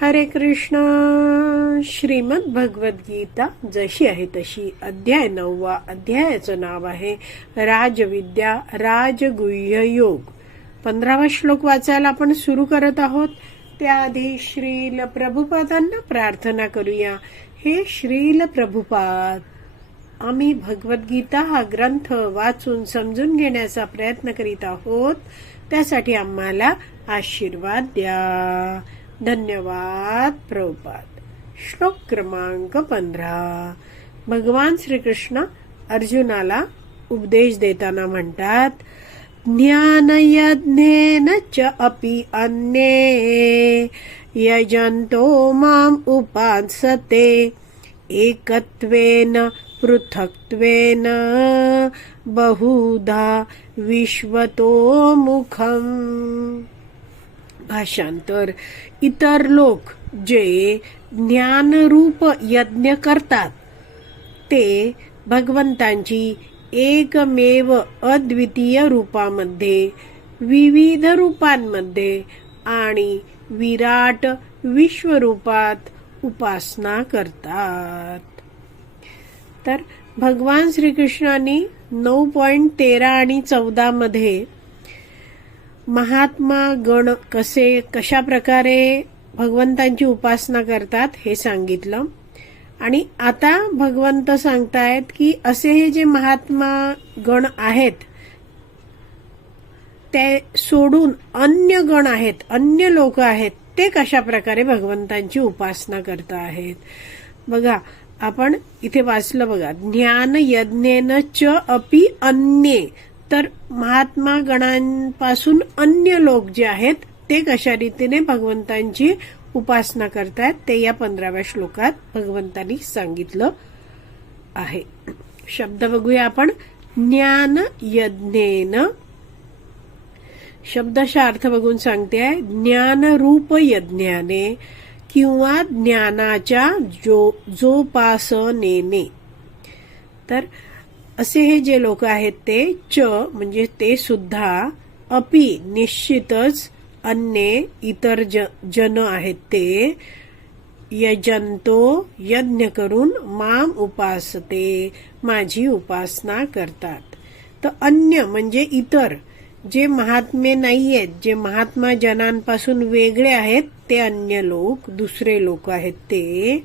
हरे कृष्ण. श्रीमद भगवद्गीता जशी आहे तशी अध्याय नववा अध्यायाचं नाव आहे राजविद्या राजगुह्य योग. पंधरावा श्लोक वाचायला आपण सुरू करत आहोत. त्याआधी श्रील प्रभुपादांना प्रार्थना करूया. हे श्रील प्रभुपाद आम्ही भगवद्गीता हा ग्रंथ वाचून समजून घेण्याचा प्रयत्न करीत आहोत. त्यासाठी आम्हाला आशीर्वाद द्या. धन्यवाद प्रभुपाद. श्लोक क्रमांक पंधरा. भगवान श्रीकृष्ण अर्जुनाला उपदेश देताना म्हणतात ज्ञानयज्ञेन च अपि अन्ये यजन्तो माम उपासते एकत्वेन पृथक्त्वेन बहुधा विश्वतो मुखम। भाषांतर. इतर लोक जे ज्ञानरूप यज्ञ करतात ते भगवंतांची एकमेव अद्वितीय रूपामध्ये विविध रूपांमध्ये आणि विराट विश्वरूपात उपासना करतात. तर भगवान श्रीकृष्णांनी नऊ पॉईंट तेरा आणि चौदामध्ये महात्मा गण कसे कशा प्रकारे भगवंतांची उपासना करतात हे सांगितलं. आणि आता भगवंत सांगतायत की असे हे जे महात्मा गण आहेत ते सोडून अन्य गण आहेत अन्य लोक आहेत ते कशा प्रकारे भगवंतांची उपासना करत आहेत बघा आपण इथे वाचलं बघा. ज्ञान यज्ञेन च अपि अन्ये. तर महात्मा गणांपासून अन्य लोक जे आहेत ते कशा रीतीने भगवंतांची उपासना करतात ते या पंधराव्या श्लोकात भगवंतांनी सांगितलं आहे. शब्द बघूया आपण. ज्ञान यज्ञेन. शब्दशा अर्थ बघून सांगते ज्ञान रूप यज्ञाने किंवा ज्ञानाच्या जो जोपासनेने. तर असे हे जे लोक आहेत ते च म्हणजे ते सुद्धा अपि निश्चितच अन्य इतर ज जन आहेत. ते यजंतो यज्ञ करून माम उपासते माझी उपासना करतात. तर अन्य म्हणजे इतर जे महात्मे नाही आहेत जे महात्मा जनांपासून वेगळे आहेत ते अन्य लोक दुसरे लोक आहेत ते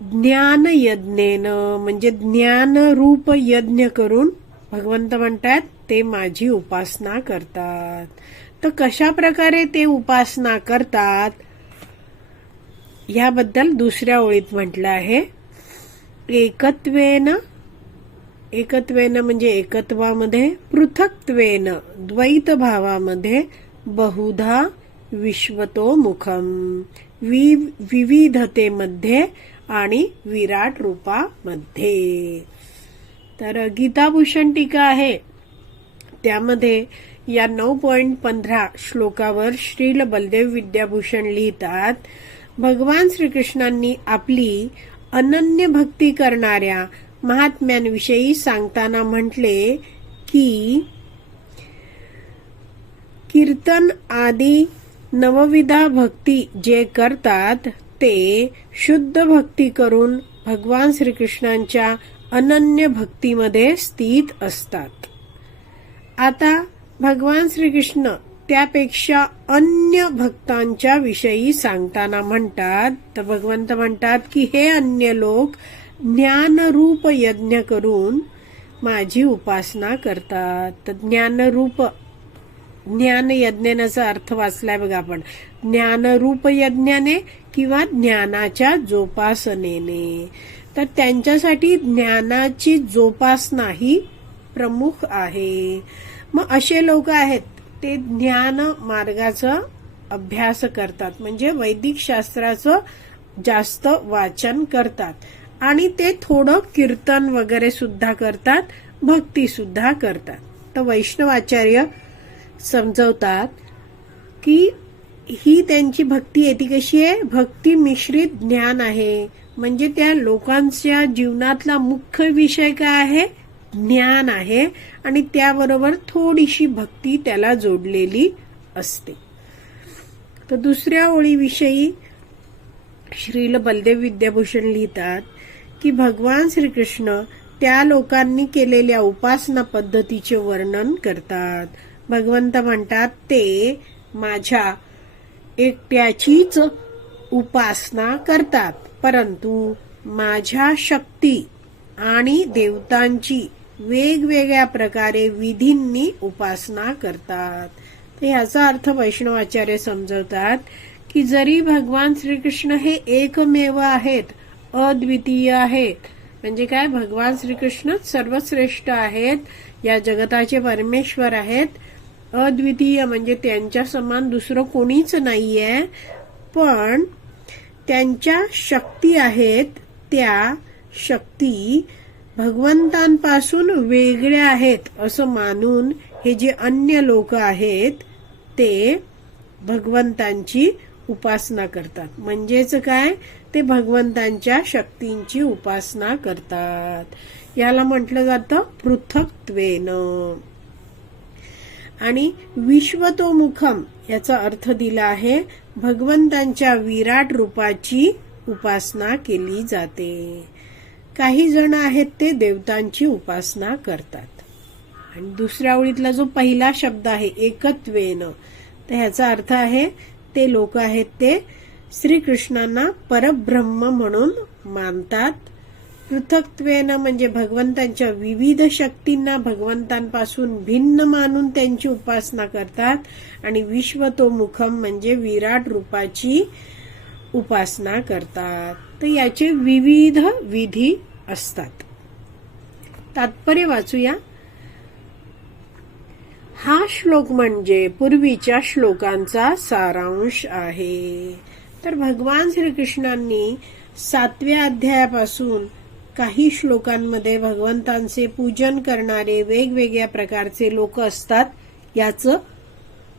ज्ञान यज्ञेन म्हणजे ज्ञान रूप यज्ञ करून भगवंत म्हणतात ते माझी उपासना करतात. तर कशा प्रकारे ते उपासना करतात याबद्दल दुसऱ्या ओळीत म्हटलं आहे. एकत्वेन एकत्वेन म्हणजे एकत्वामध्ये पृथक्त्वेन द्वैत भावामध्ये बहुधा विश्वतो मुखम वि विविधतेमध्ये आणि विराट रूपामध्ये. तर गीताभूषण टीका आहे. त्यामध्ये या नऊ पॉइंट पंधरा श्लोकावर श्रील बलदेव विद्याभूषण लिहितात भगवान श्रीकृष्णांनी आपली अनन्य भक्ती करणाऱ्या महात्म्यांविषयी सांगताना म्हटले की कीर्तन आदी नवविधा भक्ती जे करतात ते शुद्ध भक्ती करून भगवान श्रीकृष्णांच्या अनन्य भक्तीमध्ये स्थित असतात. आता भगवान श्रीकृष्ण त्यापेक्षा अन्य भक्तांच्या विषयी सांगताना म्हणतात तर भगवंत म्हणतात की हे अन्य लोक ज्ञानरूप यज्ञ करून माझी उपासना करतात. तर ज्ञानरूप ज्ञान यज्ञेनाचा अर्थ वाचलाय बघा आपण. ज्ञानरूप यज्ञाने किंवा ज्ञानाच्या जोपासनेने. तर त्यांच्यासाठी ज्ञानाची जोपासना ही प्रमुख आहे. मग असे लोक आहेत ते ज्ञान मार्गाचा अभ्यास करतात. म्हणजे वैदिक शास्त्राचं जास्त वाचन करतात. आणि ते थोडं कीर्तन वगैरे सुद्धा करतात भक्ती सुद्धा करतात. तर वैष्णवाचार्य समजवतात की ही त्यांची भक्ती आहे. ती कशी आहे? भक्ती मिश्रित ज्ञान आहे. म्हणजे त्या लोकांच्या जीवनातला मुख्य विषय काय आहे? ज्ञान आहे. आणि त्याबरोबर थोडीशी भक्ती त्याला जोडलेली असते. तर दुसऱ्या ओळीविषयी श्रील बलदेव विद्याभूषण लिहितात की भगवान श्रीकृष्ण त्या लोकांनी केलेल्या उपासना पद्धतीचे वर्णन करतात. भगवंत म्हणतात ते माझ्या एकट्याचीच उपासना करतात. परंतु माझ्या शक्ती आणि देवतांची वेगवेगळ्या प्रकारे विधींनी उपासना करतात. तर ह्याचा अर्थ वैष्णवाचार्य समजवतात की जरी भगवान श्रीकृष्ण हे एकमेव आहेत अद्वितीय आहेत म्हणजे काय? भगवान श्रीकृष्णच सर्वश्रेष्ठ आहेत या जगताचे परमेश्वर आहेत अद्वितीय म्हणजे त्यांच्या समान दुसरं कोणीच नाहीये. पण त्यांच्या शक्ती आहेत त्या शक्ती भगवंतांपासून वेगळ्या आहेत असं मानून हे जे अन्य लोक आहेत ते भगवंतांची उपासना करतात. म्हणजेच काय? ते भगवंतांच्या शक्तींची उपासना करतात. याला म्हटलं जातं पृथक्त्वेनं. आणि विश्वतोमुखम याचा अर्थ दिला आहे भगवंतांच्या विराट रूपाची उपासना केली जाते. काही जण आहेत ते देवतांची उपासना करतात. आणि दुसऱ्या ओळीतला जो पहिला शब्द आहे एकत्वेन तर ह्याचा अर्थ आहे ते लोक आहेत ते श्रीकृष्णांना परब्रह्म म्हणून मानतात. पृथक्त्वेनं म्हणजे भगवंतांच्या विविध शक्तींना भगवंतांपासून भिन्न मानून त्यांची उपासना करतात आणि विश्वतोमुखम म्हणजे विराट रूपाची उपासना करतात. तर याचे विविध विधी असतात. तात्पर्य वाचूया. हा श्लोक म्हणजे पूर्वीच्या श्लोकांचा सारांश आहे. तर भगवान श्रीकृष्णांनी सातव्या अध्यायापासून काही श्लोकांमध्ये भगवंतांचे पूजन करणारे वेगवेगळ्या प्रकारचे लोक असतात याचं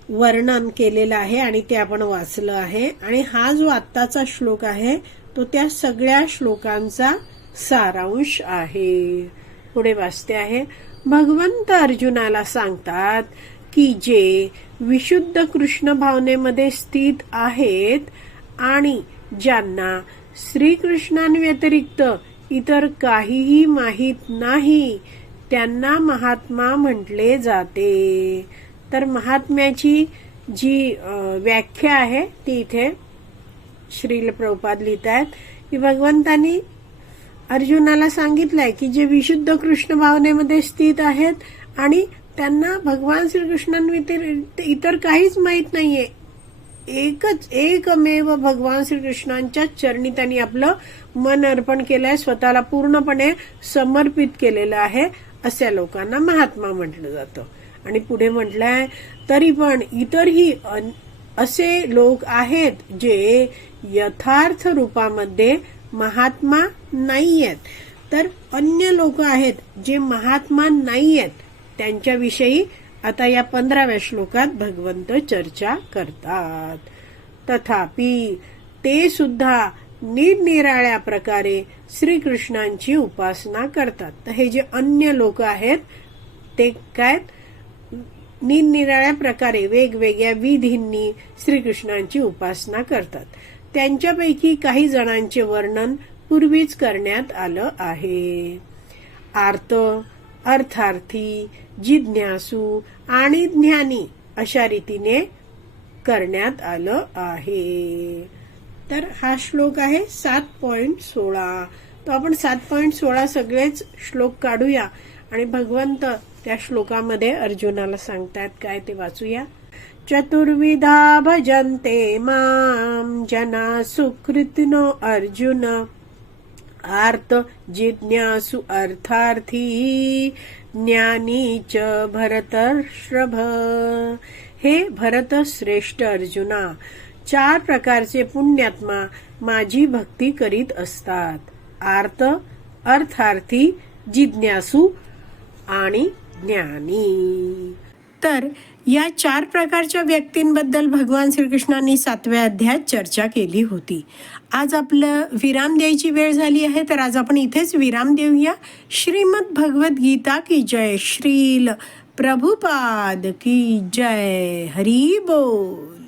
वर्णन केलेलं आहे आणि ते आपण वाचलं आहे. आणि हा जो आत्ताचा श्लोक आहे तो त्या सगळ्या श्लोकांचा सारांश आहे. पुढे वाचते आहे. भगवंत अर्जुनाला सांगतात की जे विशुद्ध कृष्ण भावनेमध्ये स्थित आहेत आणि ज्यांना श्रीकृष्णांव्यतिरिक्त इतर काहीही माहीत नाही त्यांना महात्मा म्हटले जाते. तर महात्म्याची जी व्याख्या आहे ती इथे श्रील प्रभुपाद लिहित आहेत की भगवंतांनी अर्जुनाला सांगितलंय की जे विशुद्ध कृष्ण भावनेमध्ये स्थित आहेत आणि त्यांना भगवान श्रीकृष्णांव्यतिरिक्त इतर काहीच माहीत नाहीये. एकच एकमेव भगवान श्रीकृष्णांच्या चरणी त्यांनी आपलं मन अर्पण केलंय स्वतःला पूर्णपणे समर्पित केलेलं आहे अशा लोकांना महात्मा म्हटलं जातं. आणि पुढे म्हटलंय तरी पण इतरही अन- असे लोक आहेत जे यथार्थ रूपामध्ये महात्मा नाहीयेत. तर अन्य लोक आहेत जे महात्मा नाहीयेत त्यांच्याविषयी आता या पंधराव्या श्लोकात भगवंत चर्चा करतात. तथापि ते सुद्धा निरनिराळ्या प्रकारे श्रीकृष्णांची उपासना करतात. तर हे जे अन्य लोक आहेत ते काय? निरनिराळ्या प्रकारे वेगवेगळ्या विधींनी श्रीकृष्णांची उपासना करतात. त्यांच्यापैकी काही जणांचे वर्णन पूर्वीच करण्यात आलं आहे. आर्त अर्थार्थी जिज्ञासू आणि ज्ञानी अशा रीतीने करण्यात आलं आहे. तर हा श्लोक आहे सात पॉइंट सोळा. तो आपण सात पॉइंट सोळा सगळेच श्लोक काढूया आणि भगवंत त्या श्लोकामध्ये अर्जुनाला सांगतात. काय ते वाचूया? चतुर्विधा भजन्ते माम जना सुकृतिनो अर्जुन. आर्त जिज्ञासु अर्थार्थी ज्ञानी च भरतर्षभ. हे भरत श्रेष्ठ अर्जुना. चार प्रकारचे पुण्यात्मा माझी भक्ती करीत असतात. आर्त अर्थार्थी जिज्ञासू आणि ज्ञानी. तर या चार प्रकारच्या व्यक्तींबद्दल भगवान श्रीकृष्णांनी सातव्या अध्यायात चर्चा केली होती. आज आपलं विराम द्यायची वेळ झाली आहे तर आज आपण इथेच विराम देऊया. श्रीमद भगवत गीता की जय श्रील. प्रभुपाद की जय. हरी बोल.